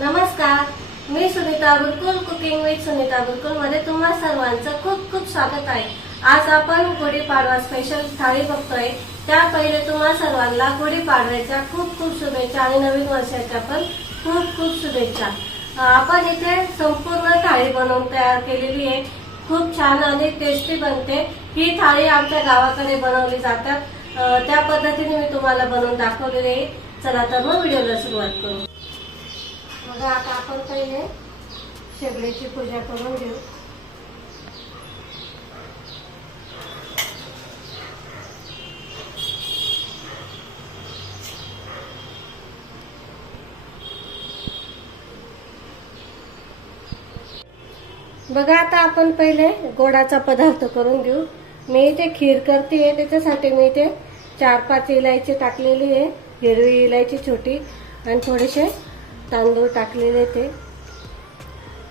नमस्कार मी Sunita Gurkul cooking with Sunita Gurkul मध्ये तुम्हा सर्वांचं खूप खूप स्वागत आहे आज आपण गुढीपाडवा स्पेशल थाळी बघतोय त्या पहिले तुम्हा सर्वांना गुढीपाडव्याच्या खूप खूप शुभेच्छा आणि नवीन वर्षाच्या पण खूप खूप शुभेच्छा आपण इथे संपूर्ण थाळी बनवून तयार केलेली आहे खूप छान आणि टेस्टी बनते ही थाळी आमच्या गावाकडे बनवली जातात त्या पद्धतीने मी तुम्हाला बनवून दाखवलेली आहे चला तर मग व्हिडिओला सुरुवात करू बघा आता आपण पहिले शेगडीची पूजा करून घेऊ बघा आता आपण पहिले गोडाचा पदार्थ करून घेऊ मी इथे खीर करते आहे त्याच्यासाठी मी इथे चार पाच इलायची टाकलेली आहे हिरवी इलायची छोटी आणि थोडेसे तांदूळ टाकलेले ते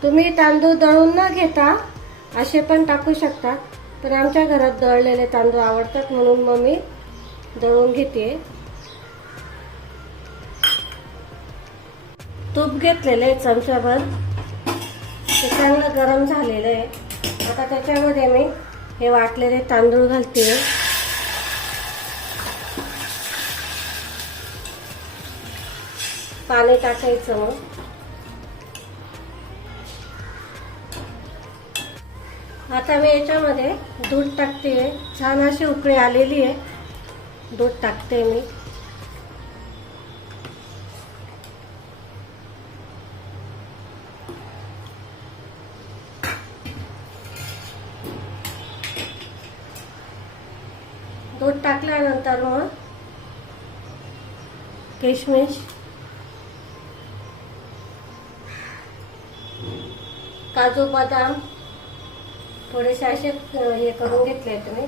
तुम्ही तांदूळ दळून न घेता असे पण टाकू शकता तर आमच्या घरात दळलेले तांदूळ आवडतात म्हणून मग मी दळून घेते तूप घेतलेले चमच्याभर ते चांगलं गरम झालेलं आहे आता त्याच्यामध्ये मी हे वाटलेले तांदूळ घालते पाणी टाकायचं मग आता मी याच्यामध्ये दूध टाकते छान अशी उकळी आलेली आहे दूध टाकते मी दूध टाकल्यानंतर मग किशमिश काजू बदाम थोडेसे असे हे करून घेतले तुम्ही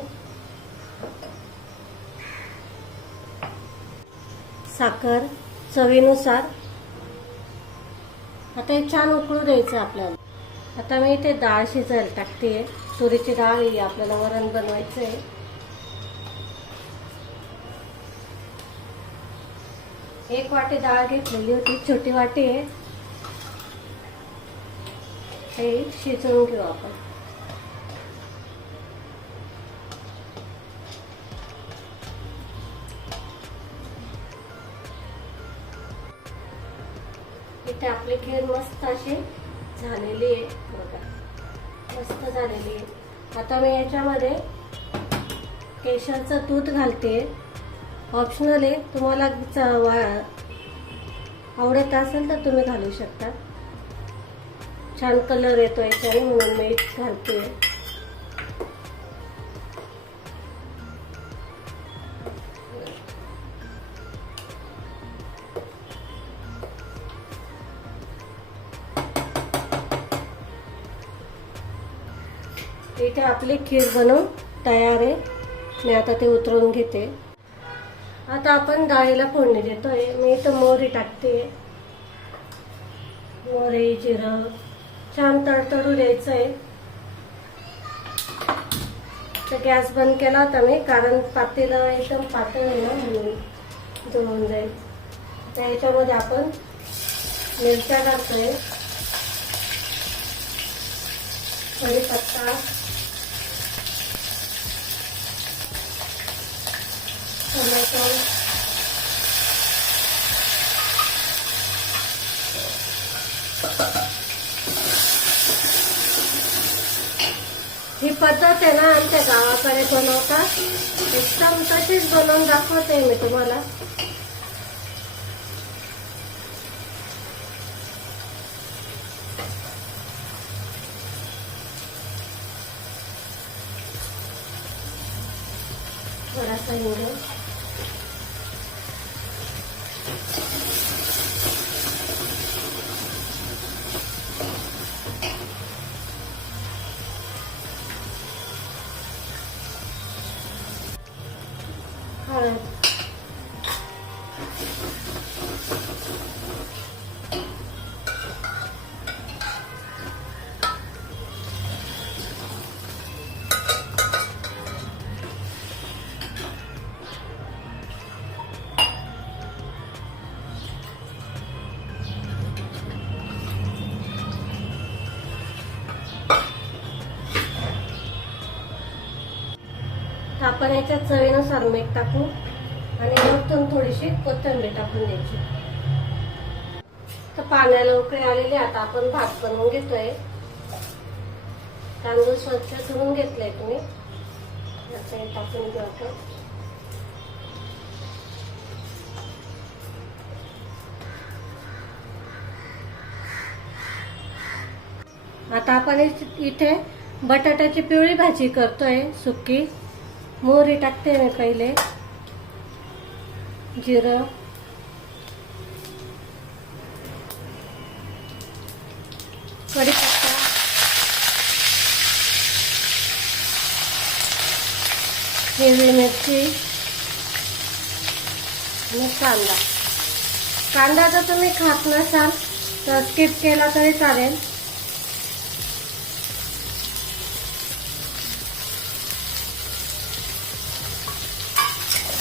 साखर चवीनुसार आता हे छान उकळू द्यायचं आपल्याला आता मी इथे डाळ शिजायला टाकते तुरीची डाळ ही आपल्याला वरण बनवायचं आहे एक वाटी डाळ घेतलेली होती छोटी वाटी आहे हे शिजवून घेऊ आपण इथे आपले खीर मस्त असे झालेली आहे बघा मस्त झालेली आहे आता मी याच्यामध्ये केशरचं दूध घालते ऑप्शनल आहे तुम्हाला आवडत असेल तर तुम्ही घालू शकता छान कलर येतो याच्याने म्हणून मी घालते इथे आपली खीर बनवून तयार आहे मी आता ते उतरवून घेते आता आपण डाळीला फोडणी देतोय मी इथं मोहरी टाकते मोरी जिरं छान तडतडू द्यायचं आहे तर गॅस बंद केला होता मी कारण पातेला एकदम पातळ आहे ना म्हणून जळून जाईल तर याच्यामध्ये आपण मिरच्या घालतोय कढीपत्ता टोमॅटो पद्धत आहे ना आमच्या गावाकडे बनवतात एकदम तशीच बनवून दाखवते मी तुम्हाला थोडासा 好了。आपण चवीनुसार मीठ टाकू आणि वरतून थोडीशी कोथिंबीर टाकून द्यायची तर पाण्याला उकळी आलेली आता आपण भात बनवून घेतोय तांदूळ स्वच्छ धुवून घेतले तुम्ही टाकून घेऊ आपण आता आपण इथे बटाट्याची पिवळी भाजी करतोय सुकी मोहरी हो, टाकते मी पहिले जिरं कढीपत्ता हिरवी मिरची आणि कांदा कांदा जर तुम्ही खात नसाल तर स्किप केला तरी चालेल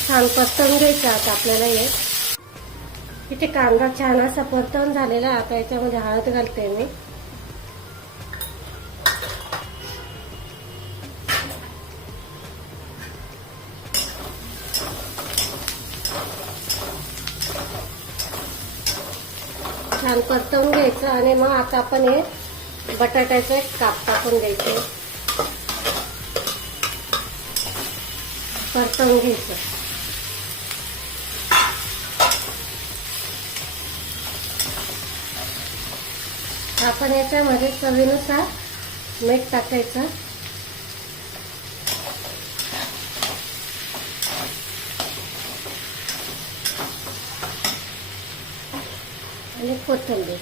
छान परतवून घ्यायचं आता आपल्याला हे इथे कांदा छान असा परतवून झालेला आता याच्यामध्ये हळद घालते मी छान परतवून घ्यायचं आणि मग आता आपण हे बटाट्याचे काप टाकून द्यायचे परतवून घ्यायचं आपण याच्यामध्ये चवीनुसार मीठ टाकायचं आणि कोथिंबीर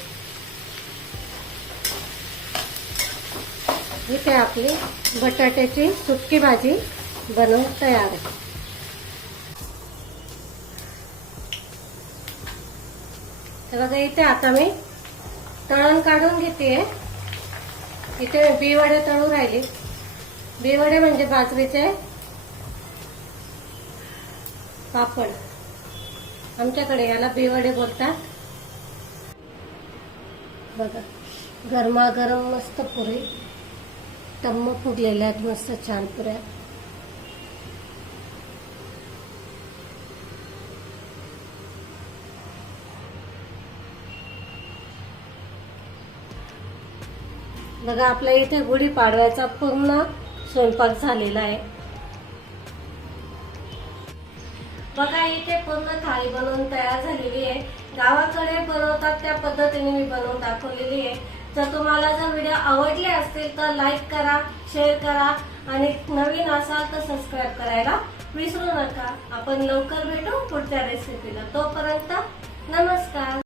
इथे आपली बटाट्याची सुटकी भाजी बनवून तयार आहे तर बघा इथे आता मी तळण काढून घेते इथे बिवडे तळू राहिले बिवडे म्हणजे बाजरीचे पापड आमच्याकडे याला बिवडे बोलतात बघा गरमागरम मस्त पुरी तम्म फुगलेल्या आहेत मस्त छान पुऱ्या बघा आपल्या इथे पाडव्याचा पूर्ण स्वयंपाक झालेला आहे बघा इथे पूर्ण थाळी बनवून तयार झालेली आहे गावाकडे बनवतात त्या पद्धतीने मी बनवून दाखवलेली आहे जर तुम्हाला जर व्हिडिओ आवडले असतील तर लाईक करा शेअर करा आणि नवीन असाल तर सबस्क्राईब करायला विसरू नका आपण लवकर भेटू पुढच्या रेसिपीला तोपर्यंत नमस्कार